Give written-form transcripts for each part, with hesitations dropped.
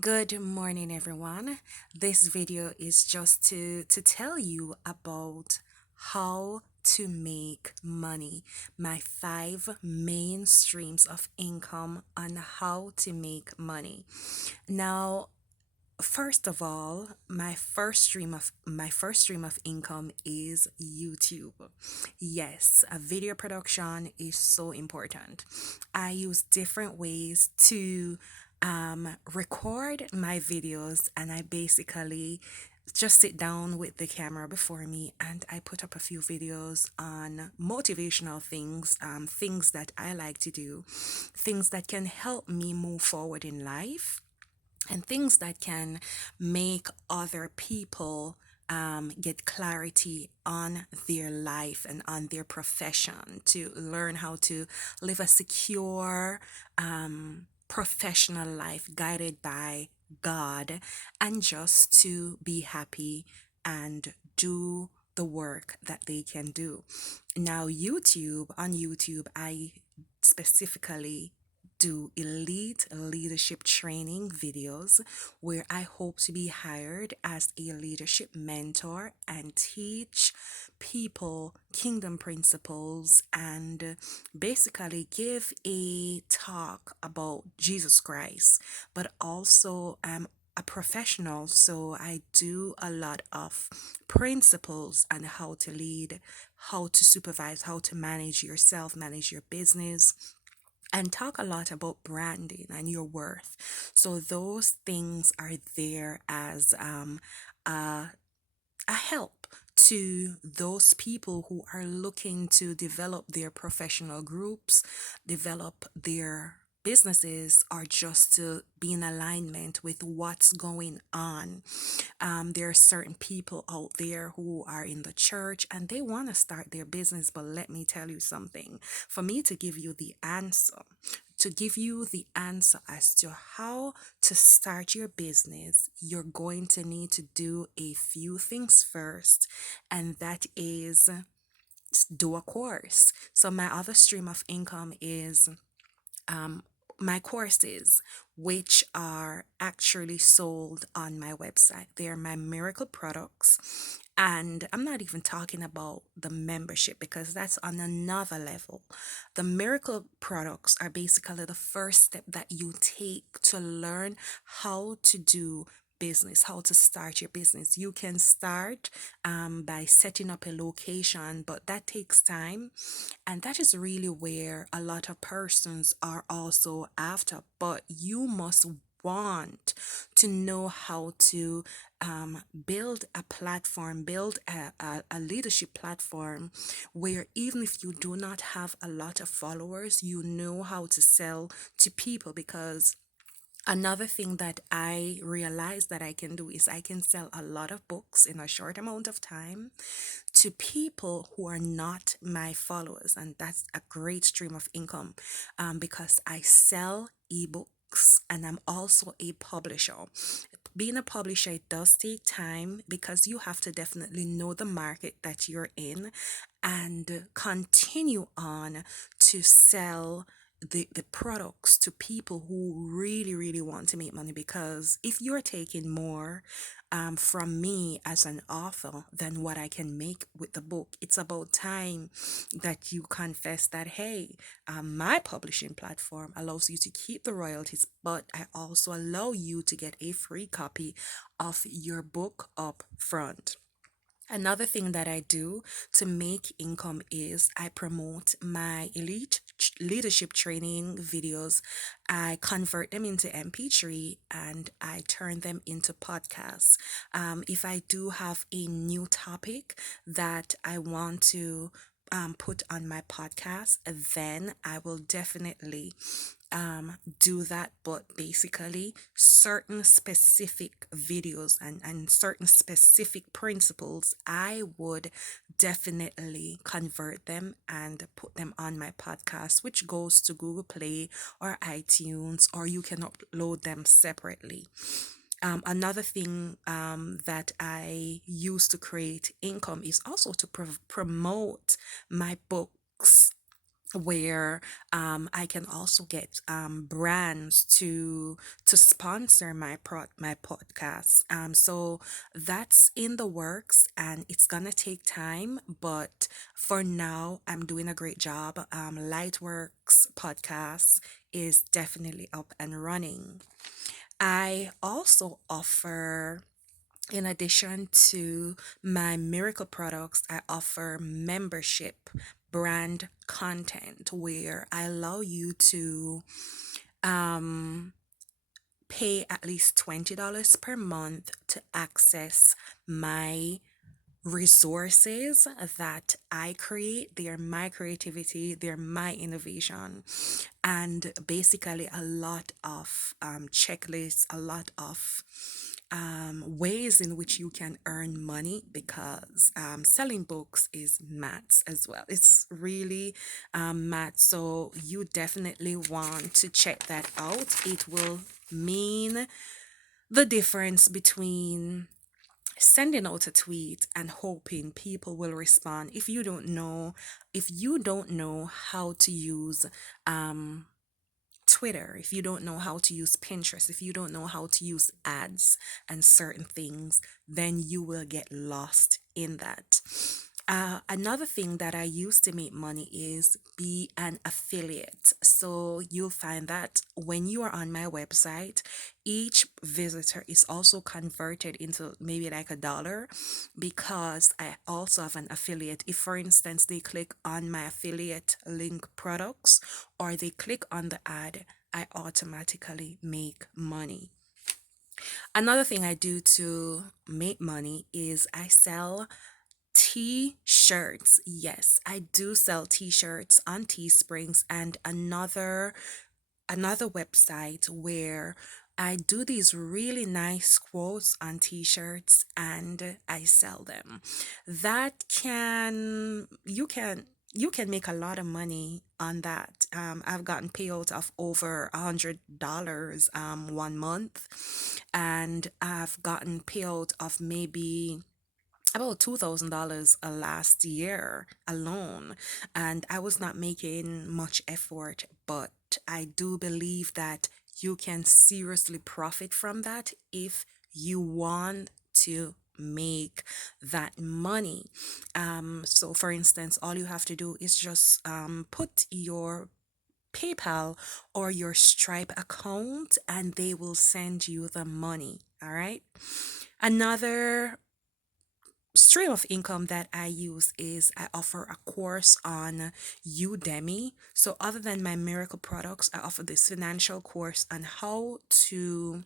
Good morning, everyone. This video is just to tell you about how to make money, my five main streams of income on how to make money. Now, first of all, my first stream of income is YouTube. Yes, a video production is so important. I use different ways to record my videos, and I basically just sit down with the camera before me and I put up a few videos on motivational things, things that I like to do, things that can help me move forward in life, and things that can make other people get clarity on their life and on their profession, to learn how to live a secure professional life guided by God, and just to be happy and do the work that they can do. Now, on YouTube, I specifically do elite leadership training videos where I hope to be hired as a leadership mentor and teach people kingdom principles, and basically give a talk about Jesus Christ, but also a professional, so I do a lot of principles on how to lead, how to supervise, how to manage yourself, manage your business, and talk a lot about branding and your worth. So those things are there as a, a help to those people who are looking to develop their professional groups, develop their businesses, or just to be in alignment with what's going on. There are certain people out there who are in the church and they want to start their business, but let me tell you something. For me to give you the answer, as to how to start your business, you're going to need to do a few things first, and that is do a course. So, my other stream of income is um, my courses, which are actually sold on my website. They are my miracle products. And I'm not even talking about the membership because that's on another level. The miracle products are basically the first step that you take to learn how to do business, how to start your business. You can start by setting up a location, but that takes time, and that is really where a lot of persons are also after. But you must want to know how to build a platform, build a leadership platform where even if you do not have a lot of followers, you know how to sell to people. Because another thing that I realized that I can do is I can sell a lot of books in a short amount of time to people who are not my followers. And that's a great stream of income, because I sell ebooks and I'm also a publisher. Being a publisher, it does take time because you have to definitely know the market that you're in and continue on to sell the products to people who really, really want to make money. Because if you're taking more from me as an author than what I can make with the book, it's about time that you confess that, hey, my publishing platform allows you to keep the royalties, but I also allow you to get a free copy of your book up front. Another thing that I do to make income is I promote my leadership training videos. I convert them into MP3 and I turn them into podcasts. If I do have a new topic that I want to put on my podcast, then I will definitely do that. But basically, certain specific videos and certain specific principles, I would definitely convert them and put them on my podcast, which goes to Google Play or iTunes, or you can upload them separately. Another thing that I use to create income is also to promote my books. where I can also get brands to sponsor my podcast. So that's in the works, and it's gonna take time, but for now, I'm doing a great job. Lightworks podcast is definitely up and running. I also offer, in addition to my miracle products, I offer membership brand content where I allow you to um, pay at least $20 per month to access my resources that I create. They're my creativity, they're my innovation, and basically a lot of checklists, a lot of ways in which you can earn money, because selling books is maths as well. It's really maths. So you definitely want to check that out. It will mean the difference between sending out a tweet and hoping people will respond. If you don't know how to use um Twitter, if you don't know how to use Pinterest, if you don't know how to use ads and certain things, then you will get lost in that. Another thing that I use to make money is be an affiliate. So you'll find that when you are on my website, each visitor is also converted into maybe like a dollar, because I also have an affiliate. If, for instance, they click on my affiliate link products or they click on the ad, I automatically make money. Another thing I do to make money is I sell T-shirts. Yes, I do sell T-shirts on Teesprings and another website where I do these really nice quotes on T-shirts and I sell them. That can you can make a lot of money on that. I've gotten payouts of over $100 one month, and I've gotten payout of maybe about $2,000 last year alone. And I was not making much effort, but I do believe that you can seriously profit from that if you want to make that money. So for instance, all you have to do is just put your PayPal or your Stripe account and they will send you the money. All right. Another stream of income that I use is I offer a course on Udemy. So other than my miracle products, I offer this financial course on how to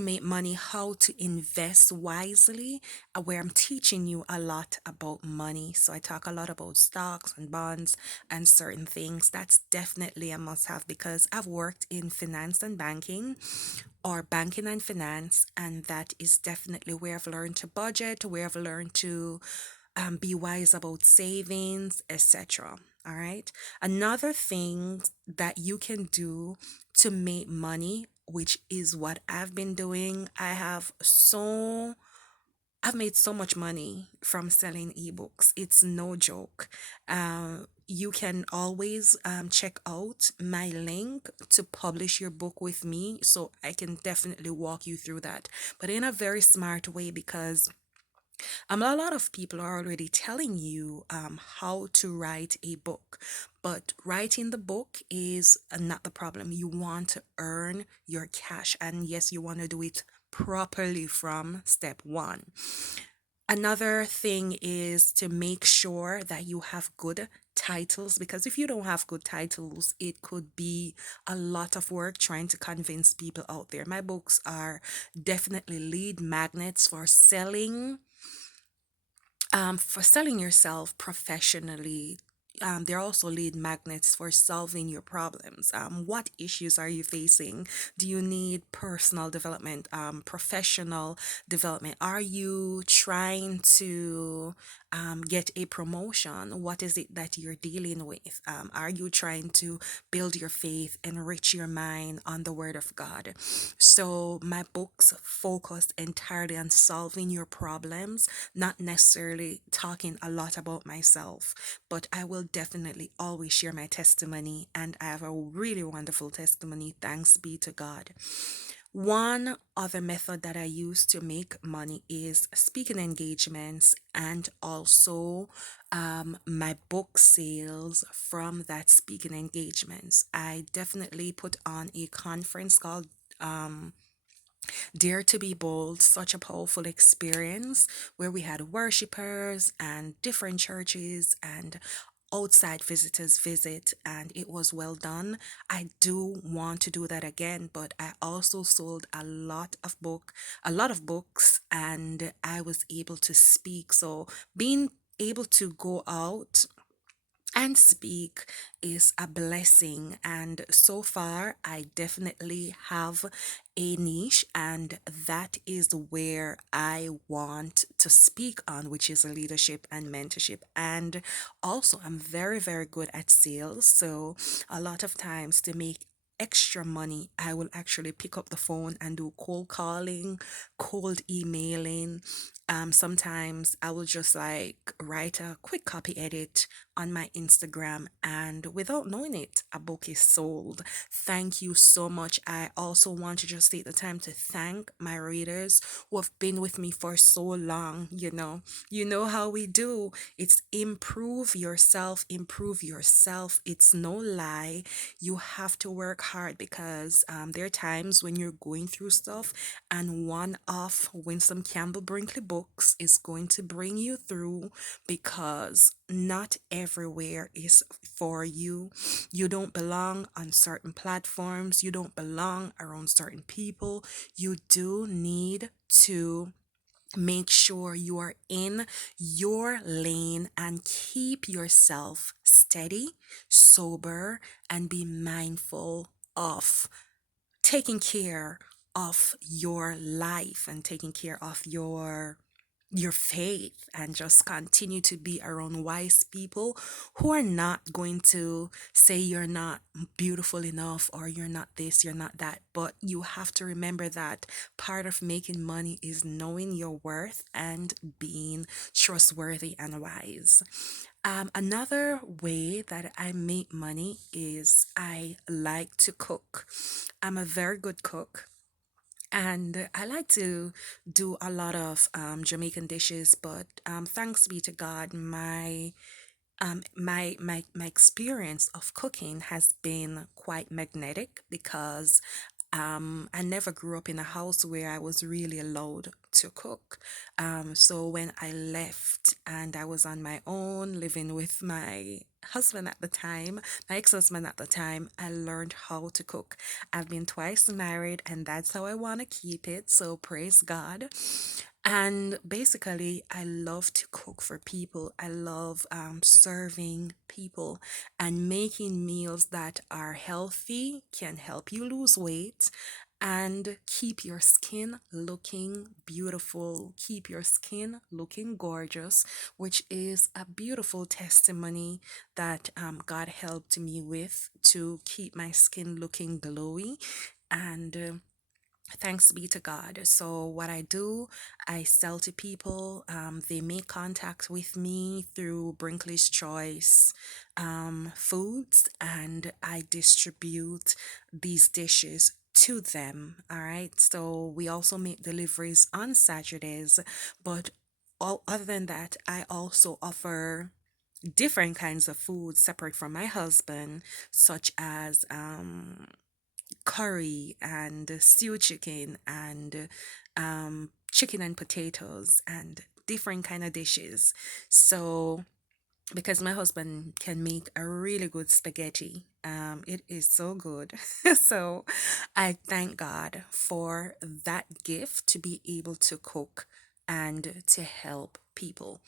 make money, how to invest wisely, where I'm teaching you a lot about money. So I talk a lot about stocks and bonds and certain things. That's definitely a must have because I've worked in finance and banking, or banking and finance, and that is definitely where I've learned to budget, where I've learned to be wise about savings, etc. All right. Another thing that you can do to make money, which is what I've been doing, I've made so much money from selling ebooks. It's no joke. You can always check out my link to publish your book with me, so I can definitely walk you through that, but in a very smart way, because a lot of people are already telling you how to write a book, but writing the book is not the problem. You want to earn your cash, and yes, you want to do it properly from step one. Another thing is to make sure that you have good titles, because if you don't have good titles, it could be a lot of work trying to convince people out there. My books are definitely lead magnets for selling yourself professionally. They're also lead magnets for solving your problems. What issues are you facing? Do you need personal development, professional development? Are you trying to get a promotion? What is it that you're dealing with? Are you trying to build your faith, enrich your mind on the Word of God? So, my books focus entirely on solving your problems, not necessarily talking a lot about myself, but I will definitely always share my testimony, and I have a really wonderful testimony. Thanks be to God. One other method that I use to make money is speaking engagements and also my book sales from that speaking engagements. I definitely put on a conference called um, Dare to Be Bold, such a powerful experience where we had worshipers and different churches and outside visitors visit, and it was well done. I do want to do that again, but I also sold a lot of books, and I was able to speak. So being able to go out and speak is a blessing. And so far, I definitely have a niche, and that is where I want to speak on, which is leadership and mentorship. And also, I'm very, very good at sales. So, a lot of times to make extra money, I will actually pick up the phone and do cold calling, cold emailing. Sometimes I will just like write a quick copy edit on my Instagram, and without knowing it, a book is sold. Thank you so much. I also want to just take the time to thank my readers who have been with me for so long. You know how we do. It's improve yourself, improve yourself. It's no lie. You have to work hard because there are times when you're going through stuff, and one of Winsome Campbell-Brinkley books is going to bring you through, because not everywhere is for you. You don't belong on certain platforms, you don't belong around certain people. You do need to make sure you are in your lane and keep yourself steady, sober, and be mindful of taking care of your life and taking care of your faith, and just continue to be around wise people who are not going to say you're not beautiful enough or you're not this, you're not that. But you have to remember that part of making money is knowing your worth and being trustworthy and wise. Another way that I make money is I like to cook. I'm a very good cook. And I like to do a lot of Jamaican dishes, but thanks be to God, my experience of cooking has been quite magnetic, because I never grew up in a house where I was really allowed to cook. So when I left and I was on my own, living with my husband at the time, my ex-husband at the time, I learned how to cook. I've been twice married, and that's how I want to keep it. So praise God. And basically, I love to cook for people. I love serving people and making meals that are healthy, can help you lose weight, and keep your skin looking beautiful, keep your skin looking gorgeous, which is a beautiful testimony that God helped me with to keep my skin looking glowy. And thanks be to God. So, what I do, I sell to people. They make contact with me through Brinkley's Choice Foods, and I distribute these dishes to them. All right. So, we also make deliveries on Saturdays, but other than that, I also offer different kinds of food separate from my husband, such as curry and stewed chicken and chicken and potatoes and different kind of dishes. So because my husband can make a really good spaghetti, it is so good. So I thank God for that gift to be able to cook and to help people.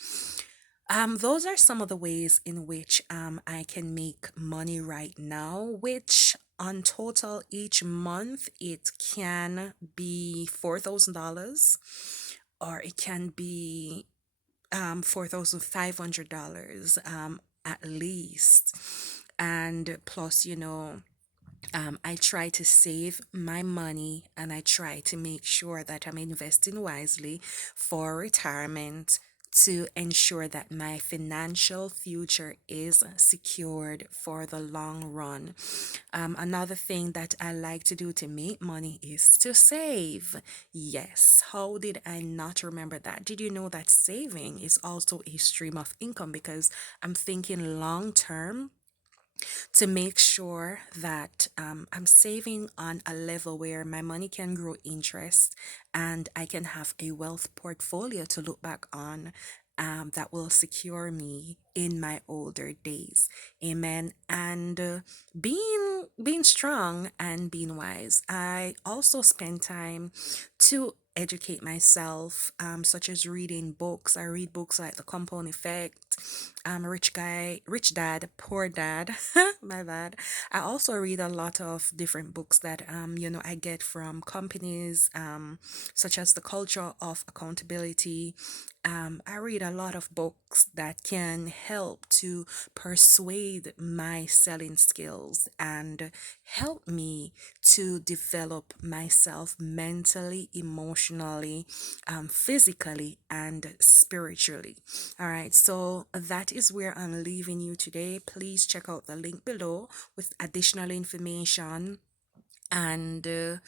Those are some of the ways in which I can make money right now, which on total each month it can be $4,000, or it can be $4,500 at least. And plus, I try to save my money, and I try to make sure that I'm investing wisely for retirement, to ensure that my financial future is secured for the long run. Another thing that I like to do to make money is to save. Yes, how did I not remember that? Did you know that saving is also a stream of income? Because I'm thinking long term to make sure that I'm saving on a level where my money can grow interest and I can have a wealth portfolio to look back on. That will secure me in my older days, amen. And being strong and being wise, I also spend time to educate myself, such as reading books. I read books like The Compound Effect, Rich Dad, Poor Dad. My bad. I also read a lot of different books that I get from companies, such as The Culture of Accountability. I read a lot of books that can help to persuade my selling skills and help me to develop myself mentally, emotionally, physically, and spiritually. All right, so that is where I'm leaving you today. Please check out the link below with additional information and the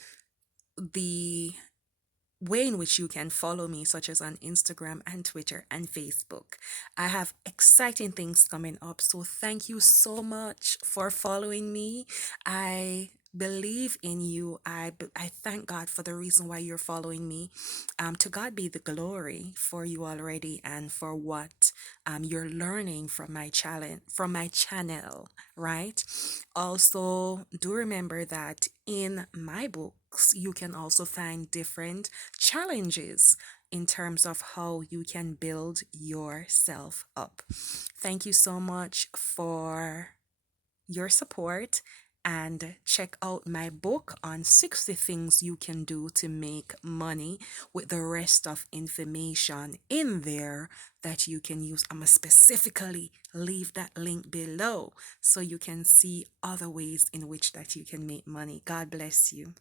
way in which you can follow me, such as on Instagram and Twitter and Facebook. I have exciting things coming up. So thank you so much for following me. I believe in you. I thank God for the reason why you're following me. To God be the glory for you already and for what you're learning from my channel, right? Also, do remember that in my books, you can also find different challenges in terms of how you can build yourself up. Thank you so much for your support and check out my book on 60 things you can do to make money with the rest of information in there that you can use. I'm gonna specifically leave that link below so you can see other ways in which that you can make money. God bless you.